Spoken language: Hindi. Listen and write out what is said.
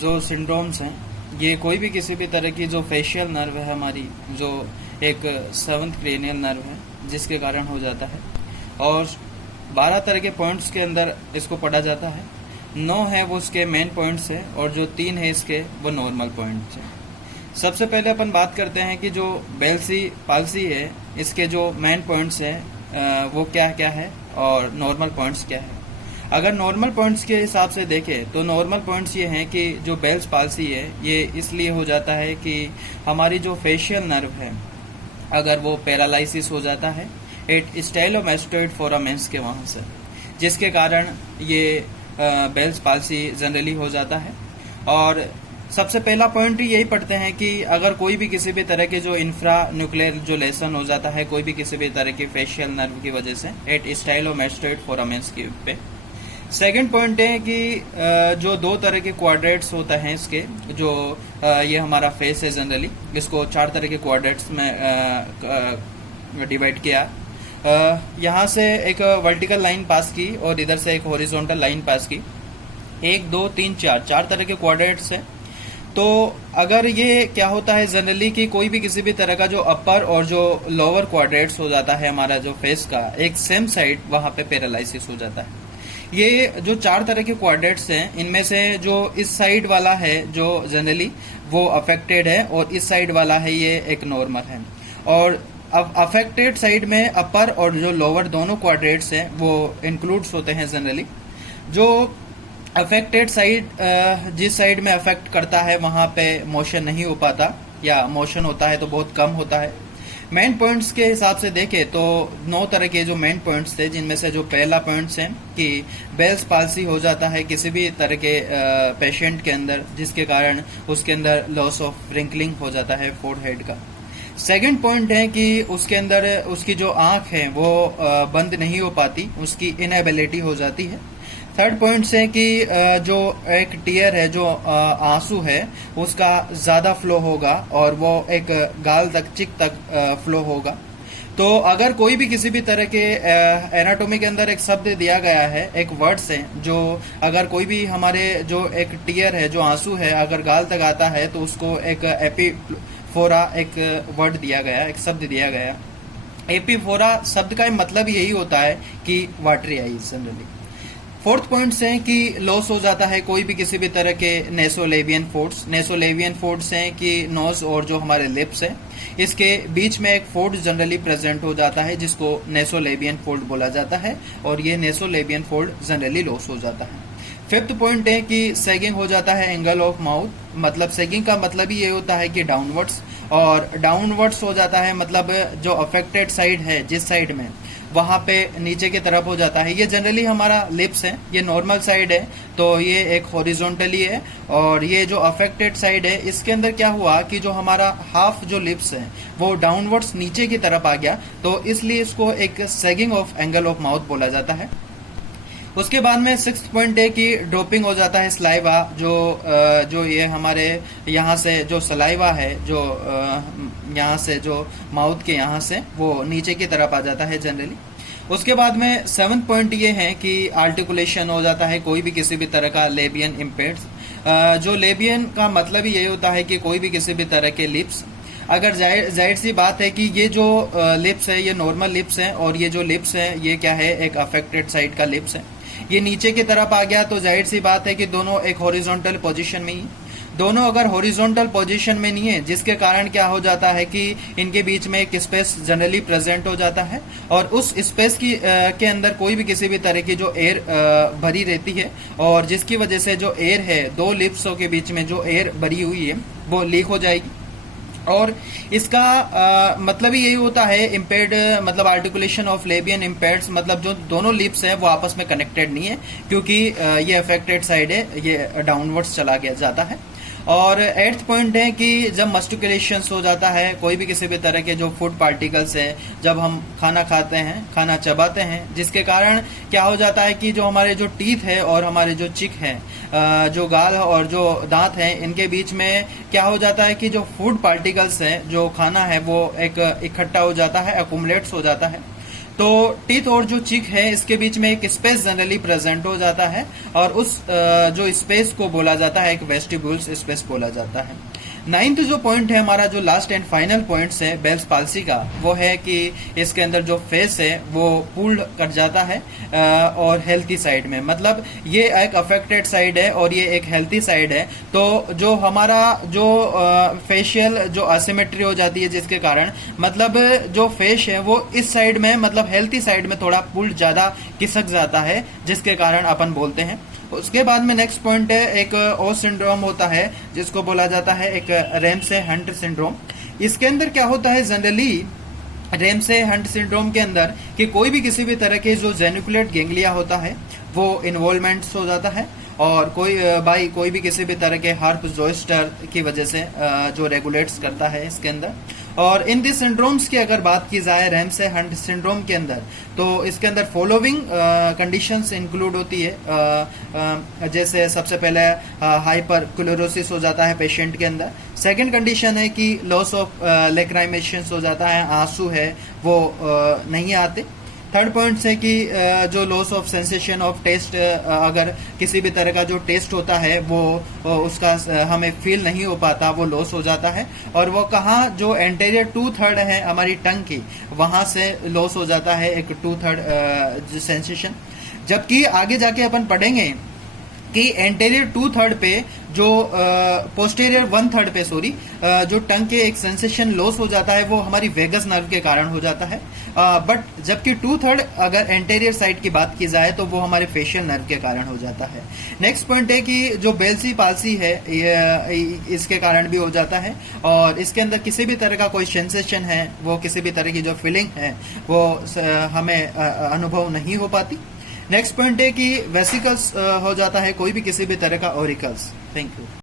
जो सिंड्रोम्स हैं, ये कोई भी किसी भी तरह की जो फेशियल नर्व है हमारी, जो एक सेवंथ क्रेनियल नर्व है, जिसके कारण हो जाता है। और 12 तरह के पॉइंट्स के अंदर इसको पढ़ा जाता है। 9 है वो उसके मेन पॉइंट्स है, और जो 3 है इसके वो नॉर्मल पॉइंट्स है। सबसे पहले अपन बात करते हैं कि जो बेल्सी पाल्सी है, इसके जो मेन पॉइंट्स हैं वो क्या क्या है और नॉर्मल पॉइंट्स क्या है। अगर नॉर्मल पॉइंट्स के हिसाब से देखें तो नॉर्मल पॉइंट्स ये हैं कि जो बेल्स पाल्सी है ये इसलिए हो जाता है कि हमारी जो फेशियल नर्व है, अगर वो पैरालाइसिस हो जाता है एट स्टाइलोमेस्टोइड फोरामेंस के वहाँ से, जिसके कारण ये बेल्स पाल्सी जनरली हो जाता है। और सबसे पहला पॉइंट यही पढ़ते हैं कि अगर कोई भी किसी भी तरह के जो इंफ्रा न्यूक्लियर जो लेसन हो जाता है कोई भी किसी भी तरह की फेशियल नर्व की वजह से एट स्टाइलोमेस्टोइड फोरामेंस के पे। सेकंड पॉइंट है कि जो 2 तरह के क्वाड्रेट्स होता है इसके, जो ये हमारा फेस है जनरली, इसको 4 तरह के क्वाड्रेट्स में डिवाइड किया। यहाँ से एक वर्टिकल लाइन पास की और इधर से एक हॉरिजॉन्टल लाइन पास की। 1 2 3 4 तरह के क्वाड्रेट्स है। तो अगर ये क्या होता है जनरली कि कोई भी किसी भी तरह का जो अपर और जो लोअर क्वाड्रेट्स हो जाता है हमारा जो फेस का एक सेम साइड, वहां पे पैरालाइसिस हो जाता है। ये जो 4 तरह के क्वाड्रेट्स हैं, इनमें से जो इस साइड वाला है जो जनरली वो अफेक्टेड है, और इस साइड वाला है ये एक नॉर्मल है। और अब अफेक्टेड साइड में अपर और जो लोअर दोनों क्वाड्रेट्स हैं वो इंक्लूड्स होते हैं जनरली। जो अफेक्टेड साइड जिस साइड में अफेक्ट करता है वहां पे मोशन नहीं हो पाता, या मोशन होता है तो बहुत कम होता है। मेन पॉइंट्स के हिसाब से देखें तो 9 तरह के जो मेन पॉइंट्स थे, जिनमें से जो पहला पॉइंट्स है कि बेल्स पाल्सी हो जाता है किसी भी तरह के पेशेंट के अंदर, जिसके कारण उसके अंदर लॉस ऑफ रिंकलिंग हो जाता है फोरहेड का। सेकंड पॉइंट है कि उसके अंदर उसकी जो आंख है वो बंद नहीं हो पाती, उसकी इनएबिलिटी हो जाती है। थर्ड पॉइंट है कि जो एक टीयर है, जो आंसू है, उसका ज्यादा फ्लो होगा और वो एक गाल तक, चिक तक फ्लो होगा। तो अगर कोई भी किसी भी तरह के एनाटोमी के अंदर एक शब्द दिया गया है, एक वर्ड्स है, जो अगर कोई भी हमारे जो एक टीयर है, जो आंसू है, अगर गाल तक आता है तो उसको एक एपीफोरा एक वर्ड दिया गया, एक शब्द दिया गया। एपीफोरा शब्द का मतलब यही होता है कि watery eyes generally. Fourth point है कि लॉस हो जाता है कोई भी किसी भी तरह के नेसोलेबियन फोर्ड्स। नेसोलेबियन फोर्ड्स हैं कि नोज और जो हमारे लिप्स हैं, इसके बीच में एक फोर्ड जनरली प्रेजेंट हो जाता है, जिसको नेसोलेबियन फोल्ड बोला जाता है, और ये नेसोलेबियन फोल्ड जनरली लॉस हो जाता है। फिफ्थ पॉइंट है कि सैगिंग हो जाता है एंगल ऑफ माउथ। मतलब सैगिंग का मतलब ही ये होता है कि डाउनवर्ड्स, और डाउनवर्ड्स हो जाता है मतलब जो अफेक्टेड साइड है, जिस साइड में, वहां पे नीचे की तरफ हो जाता है। ये जनरली हमारा लिप्स है, ये नॉर्मल साइड है तो ये एक हॉरिजॉन्टली है, और ये जो अफेक्टेड साइड है इसके अंदर क्या हुआ कि जो हमारा हाफ जो लिप्स है वो डाउनवर्ड्स नीचे की तरफ आ गया, तो इसलिए इसको एक sagging of angle of mouth बोला जाता है। उसके बाद में सिक्स्थ पॉइंट है कि ड्रॉपिंग हो जाता है सलाइवा, जो ये हमारे यहाँ से जो सलाइवा है, जो यहाँ से जो माउथ के यहाँ से वो नीचे की तरफ आ जाता है जनरली। उसके बाद में सेवंथ पॉइंट ये है कि आर्टिकुलेशन हो जाता है कोई भी किसी भी तरह का लेबियन इम्पेयर्स। जो लेबियन का मतलब ही यही होता है कि कोई भी किसी भी तरह के लिप्स, अगर जाहिर सी बात है कि ये जो लिप्स है ये नॉर्मल लिप्स है, और ये जो लिप्स है ये क्या है, एक अफेक्टेड साइड का लिप्स है, ये नीचे की तरफ आ गया, तो जाहिर सी बात है कि दोनों एक हॉरिजॉन्टल पोजीशन में ही, दोनों अगर हॉरिजॉन्टल पोजीशन में नहीं है, जिसके कारण क्या हो जाता है कि इनके बीच में एक स्पेस जनरली प्रेजेंट हो जाता है, और उस स्पेस की के अंदर कोई भी किसी भी तरह की जो एयर भरी रहती है, और जिसकी वजह से जो एयर है, 2 लिप्सों के बीच में जो एयर भरी हुई है वो लीक हो जाएगी। और इसका मतलब ही यही होता है इम्पेयर्ड, मतलब आर्टिकुलेशन ऑफ लेबियन इम्पेयर्ड, मतलब जो दोनों लिप्स हैं वो आपस में कनेक्टेड नहीं है, क्योंकि ये अफेक्टेड साइड है, ये डाउनवर्ड्स चला गया जाता है। और एट्थ पॉइंट है कि जब मस्टिकुलेशन हो जाता है कोई भी किसी भी तरह के जो फूड पार्टिकल्स है, जब हम खाना खाते हैं, खाना चबाते हैं, जिसके कारण क्या हो जाता है कि जो हमारे जो टीथ है और हमारे जो चिक है, जो गाल और जो दांत हैं, इनके बीच में क्या हो जाता है कि जो फूड पार्टिकल्स हैं, जो खाना है वो एक इकट्ठा हो जाता है, अकुमुलेट्स हो जाता है। तो टीथ और जो चीक है इसके बीच में एक स्पेस जनरली प्रेजेंट हो जाता है, और उस जो स्पेस को बोला जाता है एक वेस्टिब्यूल्स स्पेस बोला जाता है। 9th जो पॉइंट है हमारा, जो लास्ट एंड फाइनल पॉइंट्स है बेल्स पाल्सी का, वो है कि इसके अंदर जो फेस है वो पुल्ड कर जाता है और हेल्थी साइड में, मतलब ये एक अफेक्टेड साइड है और ये एक हेल्थी साइड है। तो जो हमारा जो फेशियल जो असिमेट्री हो जाती है, जिसके कारण मतलब जो फेस है वो इस साइड में मतलब हेल्थी साइड में थोड़ा पुल्ड ज्यादा खिसक जाता है, जिसके कारण अपन बोलते हैं। उसके बाद में नेक्स्ट पॉइंट है एक और सिंड्रोम होता है जिसको बोला जाता है एक रेमसे हंट सिंड्रोम। इसके अंदर क्या होता है जनरली रेमसे हंट सिंड्रोम के अंदर कि कोई भी किसी भी तरह के जो जेनिकुलेट गैंग्लिया होता है वो इन्वॉल्वमेंट हो जाता है, और कोई भी किसी भी तरह के हर्प जोस्टर की वजह से जो रेगुलेट्स करता है इसके अंदर। और इन दिस सिंड्रोम्स की अगर बात की जाए रेमसे हंट सिंड्रोम के अंदर, तो इसके अंदर फॉलोइंग कंडीशंस इंक्लूड होती है। जैसे सबसे पहले हाइपर क्लोरोसिस हो जाता है पेशेंट के अंदर। सेकंड कंडीशन है कि लॉस ऑफ लेक्राइमेशंस हो जाता है, आंसू है वो नहीं आते। थर्ड पॉइंट है कि जो loss of sensation of taste, अगर किसी भी तरह का जो टेस्ट होता है वो उसका हमें फील नहीं हो पाता, वो लॉस हो जाता है। और वो कहाँ, जो एंटेरियर 2/3 है हमारी टंग की, वहां से लॉस हो जाता है एक 2/3 सेंसेशन। जबकि आगे जाके अपन पढ़ेंगे कि एंटेरियर 2/3 पे जो पोस्टेरियर 1/3 पे जो टंग के एक सेंसेशन लॉस हो जाता है वो हमारी वेगस नर्व के कारण हो जाता है। बट जबकि 2/3 अगर एंटेरियर साइड की बात की जाए तो वो हमारे फेशियल नर्व के कारण हो जाता है। नेक्स्ट पॉइंट है कि जो बेल्सी पाल्सी है इसके कारण भी हो जाता है, और इसके अंदर किसी भी तरह का कोई सेंसेशन है, वो किसी भी तरह की जो फीलिंग है वो हमें अनुभव नहीं हो पाती। नेक्स्ट पॉइंट है कि वेसिकल्स हो जाता है कोई भी किसी भी तरह का ऑरिकल्स। Thank you.